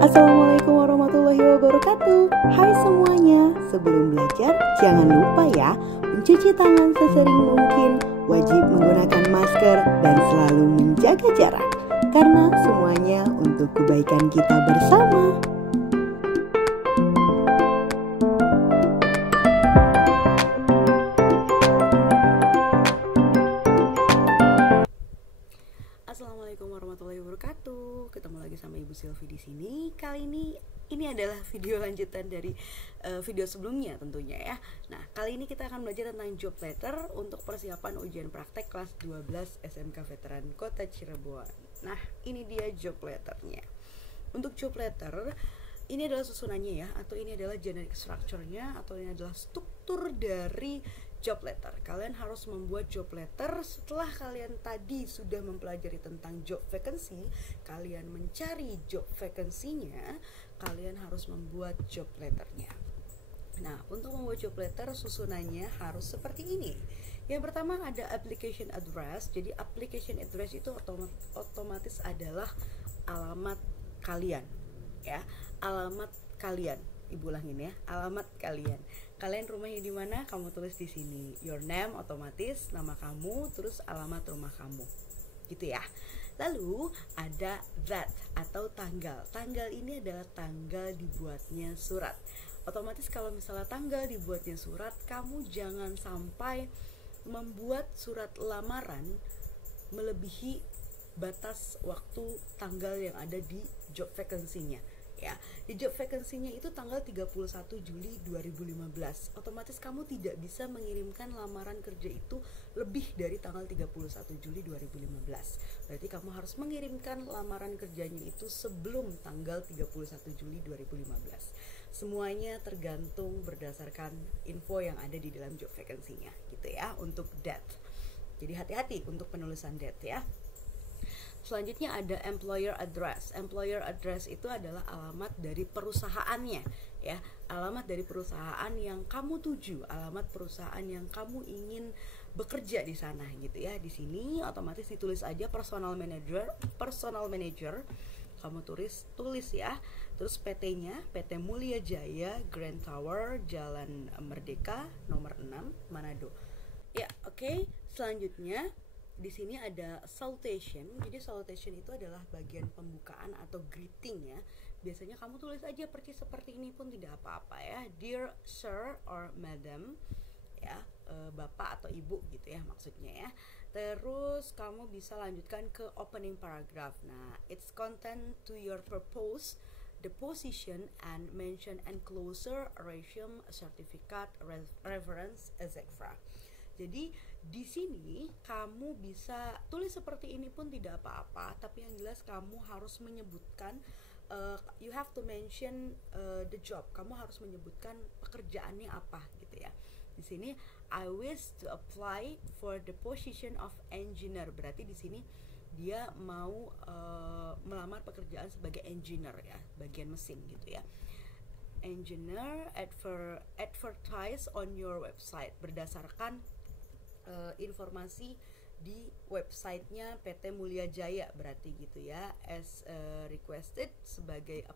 Assalamualaikum warahmatullahi wabarakatuh. Hai semuanya, sebelum belajar jangan lupa ya mencuci tangan sesering mungkin, wajib menggunakan masker dan selalu menjaga jarak, karena semuanya untuk kebaikan kita bersama. Assalamualaikum warahmatullahi wabarakatuh. Ketemu lagi sama Ibu Silvi di sini. Kali ini adalah video lanjutan dari video sebelumnya tentunya ya. Nah, kali ini kita akan belajar tentang job letter untuk persiapan ujian praktek kelas 12 SMK Veteran Kota Cirebon. Nah, ini dia job letternya. Untuk job letter, ini adalah susunannya ya, atau ini adalah generic structure-nya, atau ini adalah struktur dari job letter. Kalian harus membuat job letter setelah kalian tadi sudah mempelajari tentang job vacancy. Kalian mencari job vacancy-nya, kalian harus membuat job letternya. Nah, untuk membuat job letter susunannya harus seperti ini. Yang pertama ada application address. Jadi application address itu otomatis adalah alamat kalian ya, alamat kalian. Ibu ulangin ya, alamat kalian. Kalian rumahnya di mana? Kamu tulis di sini. Your name otomatis nama kamu, terus alamat rumah kamu. Gitu ya. Lalu ada that atau tanggal. Tanggal ini adalah tanggal dibuatnya surat. Otomatis kalau misalnya tanggal dibuatnya surat, kamu jangan sampai membuat surat lamaran melebihi batas waktu tanggal yang ada di job vacancy-nya. Ya, di job vacancy-nya itu tanggal 31 Juli 2015. Otomatis kamu tidak bisa mengirimkan lamaran kerja itu lebih dari tanggal 31 Juli 2015. Berarti kamu harus mengirimkan lamaran kerjanya itu sebelum tanggal 31 Juli 2015. Semuanya tergantung berdasarkan info yang ada di dalam job vacancy-nya gitu ya, untuk date. Jadi hati-hati untuk penulisan date ya. Selanjutnya ada employer address. Employer address itu adalah alamat dari perusahaannya ya, alamat dari perusahaan yang kamu tuju, alamat perusahaan yang kamu ingin bekerja di sana gitu ya. Di sini otomatis ditulis aja personal manager. Kamu tulis ya. Terus PT-nya, PT Mulia Jaya Grand Tower, Jalan Merdeka nomor 6, Manado. Ya, oke. Selanjutnya di sini ada salutation. Jadi salutation itu adalah bagian pembukaan atau greeting ya. Biasanya kamu tulis aja persis seperti ini pun tidak apa-apa ya. Dear sir or madam ya, bapak atau ibu gitu ya maksudnya ya. Terus kamu bisa lanjutkan ke opening paragraph. Nah, its content to your purpose, the position and mention enclosure, resume, certificate, reference, etc. Jadi di sini kamu bisa tulis seperti ini pun tidak apa-apa, tapi yang jelas kamu harus menyebutkan, you have to mention the job. Kamu harus menyebutkan pekerjaannya apa gitu ya. Di sini I wish to apply for the position of engineer. Berarti di sini dia mau melamar pekerjaan sebagai engineer ya, bagian mesin gitu ya. Engineer advertise on your website berdasarkan informasi di websitenya PT Mulia Jaya, berarti gitu ya, as requested, sebagai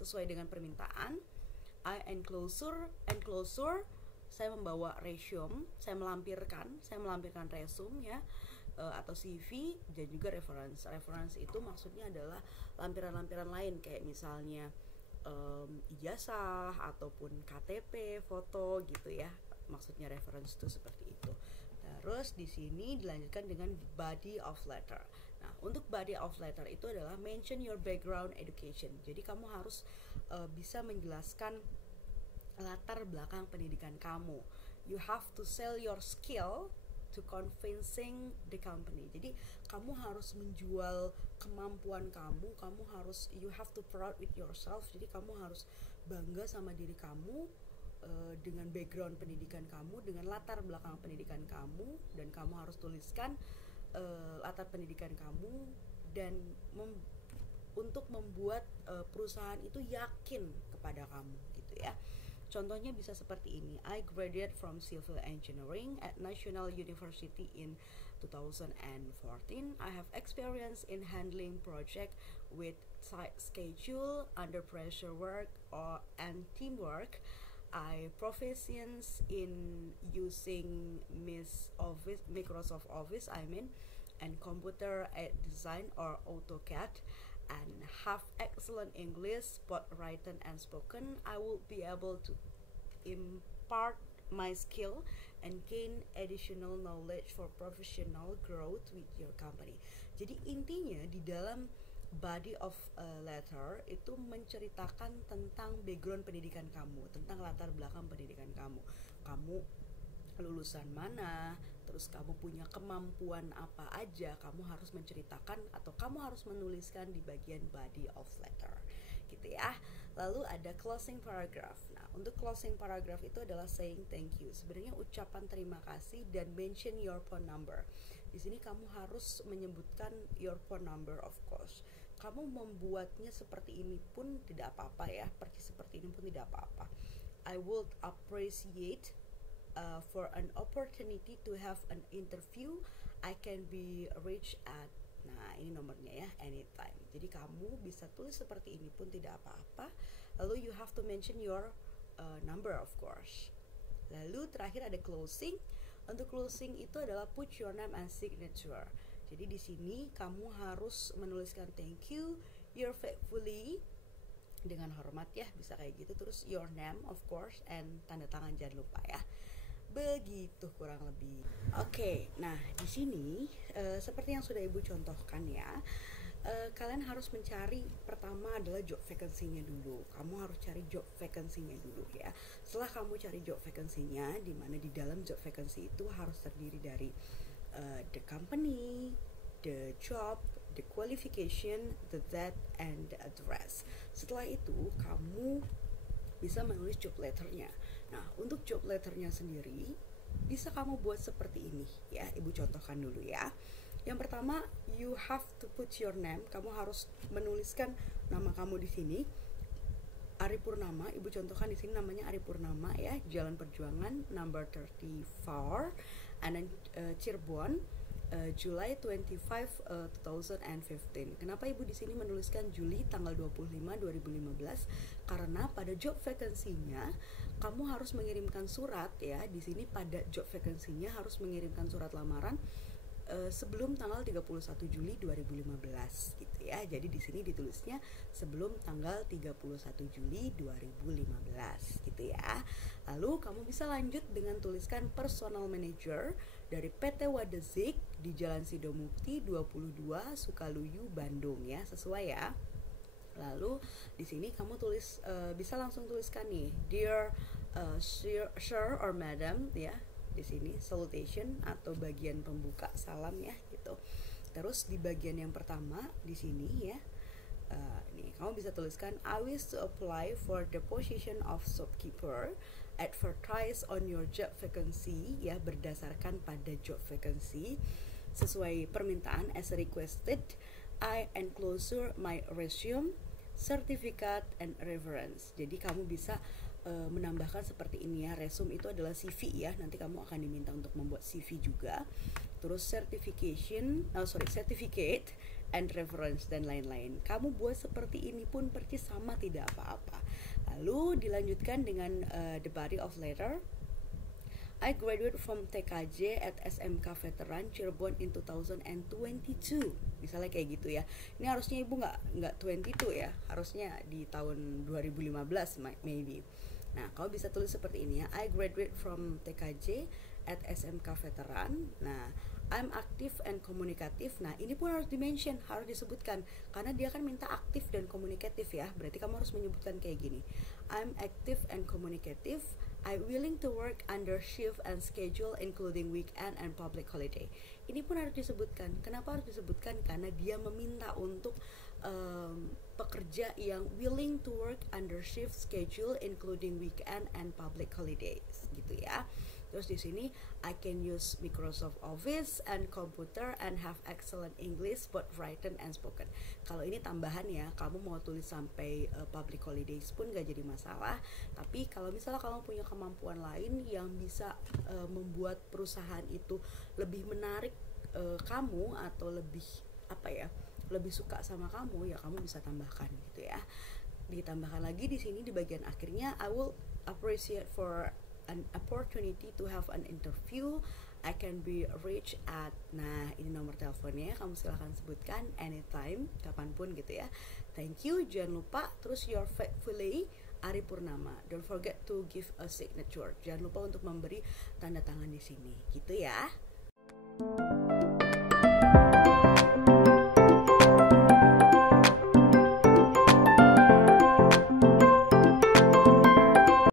sesuai dengan permintaan. I enclosure, saya membawa resume, saya melampirkan resume ya, atau CV, dan juga reference itu maksudnya adalah lampiran-lampiran lain kayak misalnya ijazah ataupun KTP, foto gitu ya, maksudnya reference itu seperti itu. Terus di sini dilanjutkan dengan body of letter. Nah, untuk body of letter itu adalah mention your background education. Jadi kamu harus bisa menjelaskan latar belakang pendidikan kamu. You have to sell your skill to convincing the company. Jadi kamu harus menjual kemampuan kamu harus, you have to proud with yourself. Jadi kamu harus bangga sama diri kamu dengan background pendidikan kamu, dengan latar belakang pendidikan kamu, dan kamu harus tuliskan latar pendidikan kamu dan untuk membuat perusahaan itu yakin kepada kamu gitu ya. Contohnya bisa seperti ini. I graduated from civil engineering at National University in 2014. I have experience in handling project with tight schedule, under pressure work, and teamwork. I proficiency in using Microsoft Office, and computer aid design or AutoCAD, and have excellent English, both written and spoken. I will be able to impart my skill and gain additional knowledge for professional growth with your company. Jadi intinya di dalam body of a letter itu menceritakan tentang background pendidikan kamu, tentang latar belakang pendidikan kamu. Kamu lulusan mana, terus kamu punya kemampuan apa aja, kamu harus menceritakan atau kamu harus menuliskan di bagian body of letter gitu ya. Lalu ada closing paragraph. Nah, untuk closing paragraph itu adalah saying thank you. Sebenarnya ucapan terima kasih dan mention your phone number. Di sini kamu harus menyebutkan your phone number, of course. Kamu membuatnya seperti ini pun tidak apa-apa ya, persis seperti ini pun tidak apa-apa. I would appreciate for an opportunity to have an interview. I can be reached at, nah ini nomornya ya, anytime. Jadi kamu bisa tulis seperti ini pun tidak apa-apa. Lalu you have to mention your number, of course. Lalu terakhir ada closing. Untuk closing itu adalah put your name and signature. Jadi di sini kamu harus menuliskan thank you, your faithfully, dengan hormat ya, bisa kayak gitu. Terus your name, of course, and tanda tangan jangan lupa ya. Begitu kurang lebih. Oke, nah di sini seperti yang sudah Ibu contohkan ya, kalian harus mencari, pertama adalah job vacancy-nya dulu. Kamu harus cari job vacancy-nya dulu ya. Setelah kamu cari job vacancy-nya, di mana di dalam job vacancy itu harus terdiri dari the company, the job, the qualification, the date, and the address. Setelah itu kamu bisa menulis job letternya. Nah, untuk job letternya sendiri bisa kamu buat seperti ini ya. Ibu contohkan dulu ya. Yang pertama, you have to put your name. Kamu harus menuliskan nama kamu di sini. Ari Purnama, Ibu contohkan di sini namanya Ari Purnama ya, Jalan Perjuangan number 34, and then Cirebon, July 25, 2015. Kenapa Ibu di sini menuliskan Juli tanggal 25 2015? Karena pada job vacancy-nya kamu harus mengirimkan surat ya. Di sini pada job vacancy-nya harus mengirimkan surat lamaran sebelum tanggal 31 Juli 2015 gitu ya. Jadi di sini ditulisnya sebelum tanggal 31 Juli 2015 gitu ya. Lalu kamu bisa lanjut dengan tuliskan personal manager dari PT Wadezik di Jalan Sidomukti 22 Sukaluyu Bandung ya, sesuai ya. Lalu di sini kamu tulis bisa langsung tuliskan nih, dear sir or madam ya. Di sini salutation atau bagian pembuka salam ya gitu. Terus di bagian yang pertama di sini ya, nih kamu bisa tuliskan I wish to apply for the position of shopkeeper, advertise on your job vacancy ya, berdasarkan pada job vacancy sesuai permintaan as requested. I enclosure my resume, certificate and reference. Jadi kamu bisa menambahkan seperti ini ya. Resume itu adalah CV ya, nanti kamu akan diminta untuk membuat CV juga. Terus certificate and reference dan lain-lain. Kamu buat seperti ini pun persis sama, tidak apa-apa. Lalu dilanjutkan dengan the body of letter. I graduated from TKJ at SMK Veteran Cirebon in 2022. Misalnya kayak gitu ya. Ini harusnya Ibu nggak 22 ya. Harusnya di tahun 2015 maybe. Nah, kau bisa tulis seperti ini ya. I graduate from TKJ at SMK Veteran. Nah, I'm active and communicative. Nah, ini pun harus dimention, harus disebutkan. Karena dia kan minta aktif dan komunikatif ya. Berarti kamu harus menyebutkan kayak gini. I'm active and communicative. I'm willing to work under shift and schedule including weekend and public holiday. Ini pun harus disebutkan. Kenapa harus disebutkan? Karena dia meminta untuk pekerja yang willing to work under shift schedule including weekend and public holidays gitu ya. Terus di sini I can use Microsoft Office and computer and have excellent English both written and spoken. Kalau ini tambahan ya, kamu mau tulis sampai public holidays pun gak jadi masalah. Tapi kalau misalnya kamu punya kemampuan lain yang bisa membuat perusahaan itu lebih menarik kamu atau lebih lebih suka sama kamu, ya kamu bisa tambahkan gitu ya. Ditambahkan lagi di sini di bagian akhirnya, I will appreciate for an opportunity to have an interview. I can be reached at, nah ini nomor teleponnya, kamu silahkan sebutkan anytime, kapanpun gitu ya. Thank you, jangan lupa, terus your faithfully Ari Purnama. Don't forget to give a signature. Jangan lupa untuk memberi tanda tangan di sini, gitu ya.